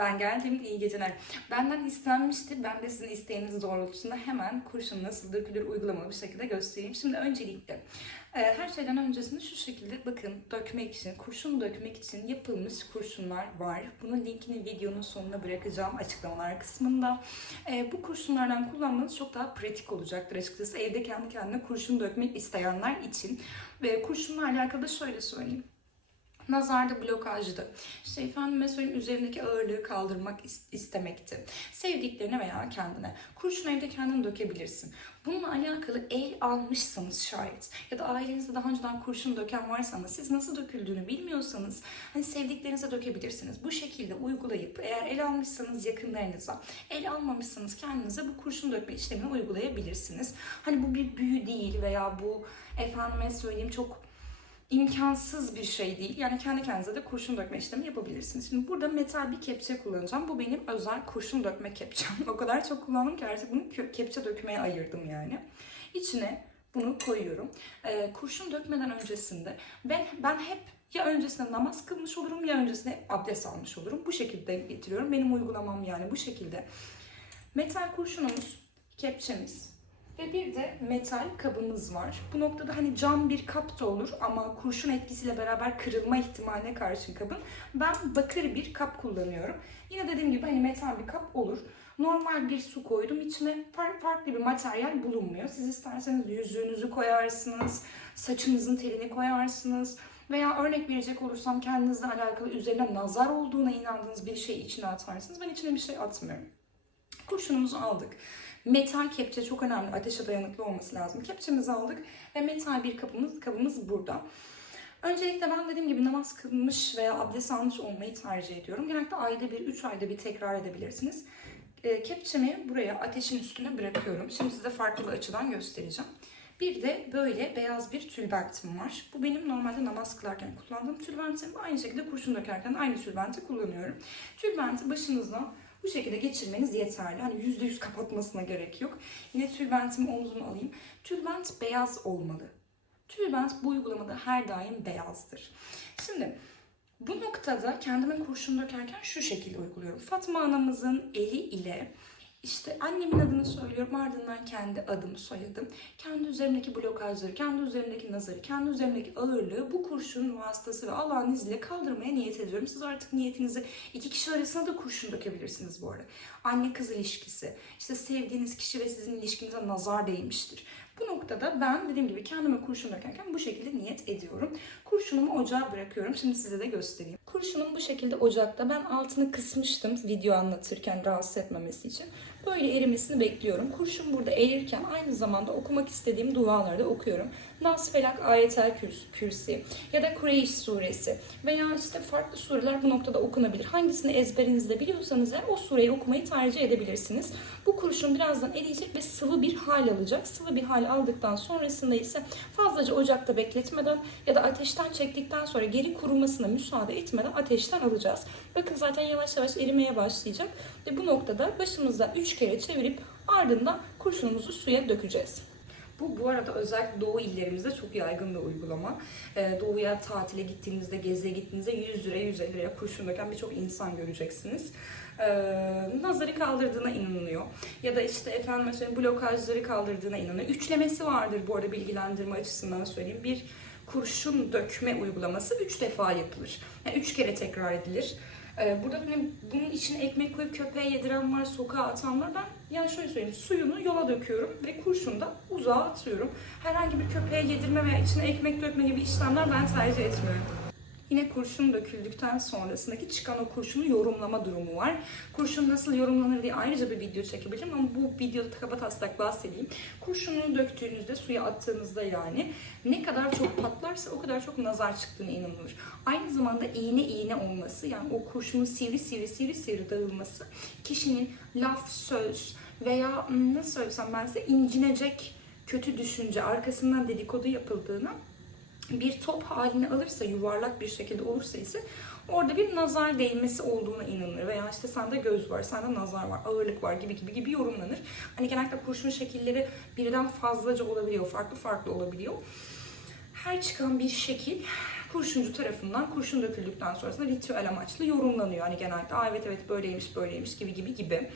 Ben geldim, iyi geceler. Benden istenmişti, ben de sizin isteğiniz doğrultusunda hemen kurşun nasıl dökülür uygulamalı bir şekilde göstereyim. Şimdi öncelikle e, her şeyden öncesinde şu şekilde bakın dökmek için, kurşun dökmek için yapılmış kurşunlar var. Bunun linkini videonun sonuna bırakacağım açıklamalar kısmında. E, bu kurşunlardan kullanmanız çok daha pratik olacaktır açıkçası. Evde kendi kendine kurşun dökmek isteyenler için. Ve kurşunlarla alakalı da şöyle söyleyeyim. Nazarda blokajdı. İşte efendime söyleyeyim üzerindeki ağırlığı kaldırmak is- istemekti. Sevdiklerine veya kendine. Kurşun evde kendin dökebilirsin. Bununla alakalı el almışsanız şayet ya da ailenizde daha önceden kurşun döken varsa ama siz nasıl döküldüğünü bilmiyorsanız hani sevdiklerinize dökebilirsiniz. Bu şekilde uygulayıp eğer el almışsanız yakınlarınıza, el almamışsanız kendinize bu kurşun dökme işlemini uygulayabilirsiniz. Hani bu bir büyü değil veya bu efendime söyleyeyim çok imkansız bir şey değil. Yani kendi kendinize de kurşun dökme işlemi yapabilirsiniz. Şimdi burada metal bir kepçe kullanacağım. Bu benim özel kurşun dökme kepçem. o kadar çok kullandım ki artık bunu kepçe dökmeye ayırdım yani. İçine bunu koyuyorum. Ee, kurşun dökmeden öncesinde ben ben hep ya öncesinde namaz kılmış olurum ya öncesinde abdest almış olurum. Bu şekilde getiriyorum. Benim uygulamam yani bu şekilde. Metal kurşunumuz, kepçemiz, ve bir de metal kabımız var. Bu noktada hani cam bir kap da olur ama kurşun etkisiyle beraber kırılma ihtimaline karşı kabın ben bakır bir kap kullanıyorum. Yine dediğim gibi hani metal bir kap olur. Normal bir su koydum içine far- farklı bir materyal bulunmuyor. Siz isterseniz yüzüğünüzü koyarsınız, saçınızın telini koyarsınız veya örnek verecek olursam kendinizle alakalı üzerine nazar olduğuna inandığınız bir şey içine atarsınız. Ben içine bir şey atmıyorum. Kurşunumuzu aldık. Metal kepçe çok önemli. Ateşe dayanıklı olması lazım. Kepçemizi aldık ve metal bir kabımız, kabımız burada. Öncelikle ben dediğim gibi namaz kılmış veya abdest almış olmayı tercih ediyorum. Genellikle ayda bir, üç ayda bir tekrar edebilirsiniz. E, kepçemi buraya ateşin üstüne bırakıyorum. Şimdi size farklı bir açıdan göstereceğim. Bir de böyle beyaz bir tülbentim var. Bu benim normalde namaz kılarken kullandığım tülbentim. Aynı şekilde kurşun dökerken aynı tülbenti kullanıyorum. Tülbenti başınızdan bu şekilde geçirmeniz yeterli. Hani yüzde yüz kapatmasına gerek yok. Yine tülbentimi omzuma alayım. Tülbent beyaz olmalı. Tülbent bu uygulamada her daim beyazdır. Şimdi bu noktada kendime kurşun dökerken şu şekilde uyguluyorum. Fatma anamızın eli ile işte annemin adını söylüyorum ardından kendi adım, soyadım, kendi üzerimdeki blokajları, kendi üzerimdeki nazarı, kendi üzerimdeki ağırlığı bu kurşun vasıtası ve Allah'ın izniyle kaldırmaya niyet ediyorum. Siz artık niyetinizi iki kişi arasına da kurşun dökebilirsiniz bu arada. Anne kız ilişkisi, işte sevdiğiniz kişi ve sizin ilişkinize nazar değmiştir. Bu noktada ben dediğim gibi kendime kurşun dökerken bu şekilde niyet ediyorum. Kurşunumu ocağa bırakıyorum. Şimdi size de göstereyim. Kurşunum bu şekilde ocakta. Ben altını kısmıştım video anlatırken rahatsız etmemesi için. Böyle erimesini bekliyorum. Kurşun burada erirken aynı zamanda okumak istediğim duaları da okuyorum. Nas, Felak, Ayetel Kürs- Kürsi ya da Kureyş suresi veya işte farklı sureler bu noktada okunabilir. Hangisini ezberinizde biliyorsanız eğer o sureyi okumayı tercih edebilirsiniz. Bu kurşun birazdan eriyecek ve sıvı bir hal alacak. Sıvı bir hal aldıktan sonrasında ise fazlaca ocakta bekletmeden ya da ateşten çektikten sonra geri kurumasına müsaade etmeden ateşten alacağız. Bakın zaten yavaş yavaş erimeye başlayacak ve bu noktada başımızda 3 kere çevirip ardından kurşunumuzu suya dökeceğiz. Bu bu arada özellikle doğu illerimizde çok yaygın bir uygulama. Ee, doğuya tatile gittiğinizde, geziye gittiğinizde 100 liraya 150 liraya kurşun döken birçok insan göreceksiniz. Ee, nazarı kaldırdığına inanılıyor. Ya da işte efendim mesela blokajları kaldırdığına inanılıyor. Üçlemesi vardır bu arada bilgilendirme açısından söyleyeyim. Bir kurşun dökme uygulaması 3 defa yapılır. Yani 3 kere tekrar edilir. Ee, burada hani bunun içine ekmek koyup köpeğe yediren var, sokağa atan var. Ben yani şöyle söyleyeyim, suyunu yola döküyorum ve kurşunu da uzağa atıyorum. Herhangi bir köpeğe yedirme veya içine ekmek dökme gibi işlemler ben tercih etmiyorum. Yine kurşun döküldükten sonrasındaki çıkan o kurşunu yorumlama durumu var. Kurşun nasıl yorumlanır diye ayrıca bir video çekebilirim ama bu videoda kabataslak bahsedeyim. Kurşunu döktüğünüzde, suya attığınızda yani ne kadar çok patlarsa o kadar çok nazar çıktığına inanılır. Aynı zamanda iğne iğne olması yani o kurşunun sivri sivri sivri sivri dağılması kişinin laf, söz veya nasıl söylesem ben size incinecek kötü düşünce arkasından dedikodu yapıldığına bir top halini alırsa, yuvarlak bir şekilde olursa ise orada bir nazar değmesi olduğuna inanılır. Veya işte sende göz var, sende nazar var, ağırlık var gibi gibi gibi yorumlanır. Hani genellikle kurşun şekilleri birden fazlaca olabiliyor, farklı farklı olabiliyor. Her çıkan bir şekil kurşuncu tarafından kurşun döküldükten sonrasında ritüel amaçlı yorumlanıyor. Hani genelde evet evet böyleymiş böyleymiş gibi gibi gibi.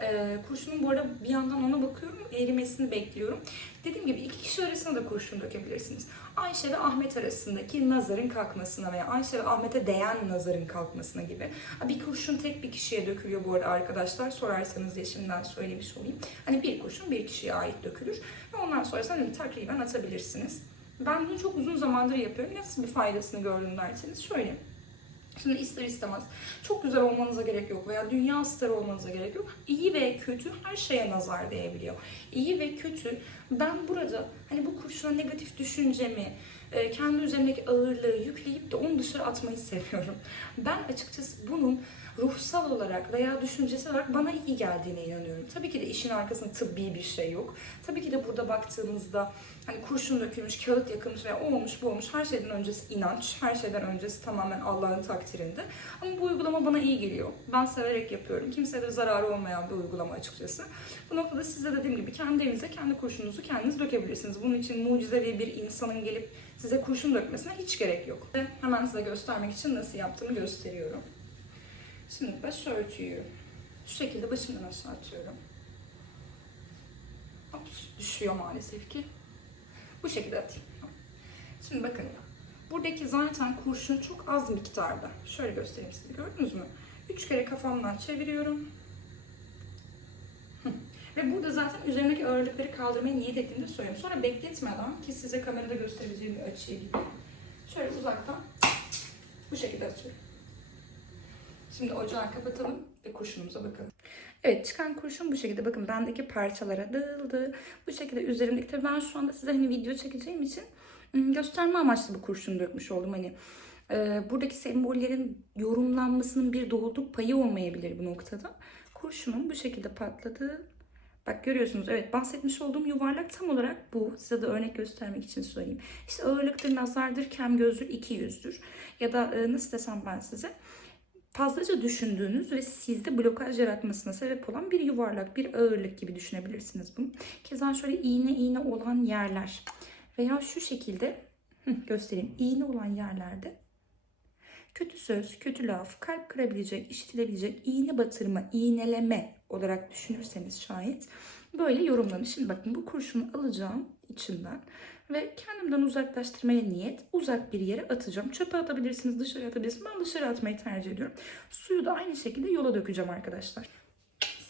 Ee, kurşunun bu arada bir yandan ona bakıyorum erimesini bekliyorum. Dediğim gibi iki kişi arasında da kurşun dökebilirsiniz. Ayşe ve Ahmet arasındaki nazarın kalkmasına veya Ayşe ve Ahmet'e değen nazarın kalkmasına gibi. Bir kurşun tek bir kişiye dökülüyor bu arada arkadaşlar. Sorarsanız diye şimdiden söylemiş olayım. Hani bir kurşun bir kişiye ait dökülür. Ve ondan sonrasında hani takriben atabilirsiniz. Ben bunu çok uzun zamandır yapıyorum. Nasıl bir faydasını gördüm derseniz şöyle. Şimdi ister istemez çok güzel olmanıza gerek yok veya dünya starı olmanıza gerek yok. İyi ve kötü her şeye nazar değebiliyor. İyi ve kötü ben burada hani bu kurşuna negatif düşüncemi, e, kendi üzerindeki ağırlığı yükleyip de onu dışarı atmayı seviyorum. Ben açıkçası bunun ruhsal olarak veya düşüncesel olarak bana iyi geldiğine inanıyorum. Tabii ki de işin arkasında tıbbi bir şey yok. Tabii ki de burada baktığımızda hani kurşun dökülmüş, kağıt yakılmış veya o olmuş bu olmuş her şeyden öncesi inanç, her şeyden öncesi tamamen Allah'ın takdirinde. Ama bu uygulama bana iyi geliyor. Ben severek yapıyorum. Kimseye de zararı olmayan bir uygulama açıkçası. Bu noktada siz de dediğim gibi kendi evinize kendi kurşununuzu kendiniz dökebilirsiniz. Bunun için mucizevi bir insanın gelip size kurşun dökmesine hiç gerek yok. Ve hemen size göstermek için nasıl yaptığımı gösteriyorum. Şimdi başörtüyü şu şekilde başımdan aşağı atıyorum. Ops, düşüyor maalesef ki. Bu şekilde atayım. Şimdi bakın. Buradaki zaten kurşun çok az miktarda. Şöyle göstereyim size. Gördünüz mü? Üç kere kafamdan çeviriyorum. Ve burada zaten üzerindeki ağırlıkları kaldırmaya niyet ettiğimde söylüyorum. Sonra bekletmeden ki size kamerada gösterebileceğim bir açıya gibi. Şöyle uzaktan bu şekilde atıyorum. Şimdi ocağı kapatalım ve kurşunumuza bakalım. Evet çıkan kurşun bu şekilde. Bakın bendeki parçalara dağıldı. Bu şekilde üzerimdeki tabii ben şu anda size hani video çekeceğim için gösterme amaçlı bu kurşunu dökmüş oldum. Hani e, buradaki sembollerin yorumlanmasının bir doğruluk payı olmayabilir bu noktada. Kurşunun bu şekilde patladığı Bak görüyorsunuz evet bahsetmiş olduğum yuvarlak tam olarak bu. Size de örnek göstermek için söyleyeyim. İşte ağırlıktır, nazardır, kem gözdür, iki yüzdür. Ya da e, nasıl desem ben size fazlaca düşündüğünüz ve sizde blokaj yaratmasına sebep olan bir yuvarlak, bir ağırlık gibi düşünebilirsiniz bunu. Keza şöyle iğne iğne olan yerler veya şu şekilde göstereyim. İğne olan yerlerde kötü söz, kötü laf, kalp kırabilecek, işitilebilecek iğne batırma, iğneleme olarak düşünürseniz şayet böyle yorumlanır. Şimdi bakın bu kurşunu alacağım içinden ve kendimden uzaklaştırmaya niyet uzak bir yere atacağım. Çöpe atabilirsiniz, dışarı atabilirsiniz. Ben dışarı atmayı tercih ediyorum. Suyu da aynı şekilde yola dökeceğim arkadaşlar.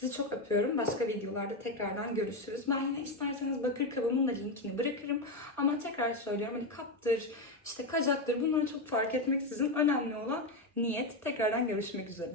Sizi çok öpüyorum. Başka videolarda tekrardan görüşürüz. Ben yine isterseniz bakır kabımın da linkini bırakırım. Ama tekrar söylüyorum hani kaptır, işte kacaktır bunları çok fark etmeksizin önemli olan niyet. Tekrardan görüşmek üzere.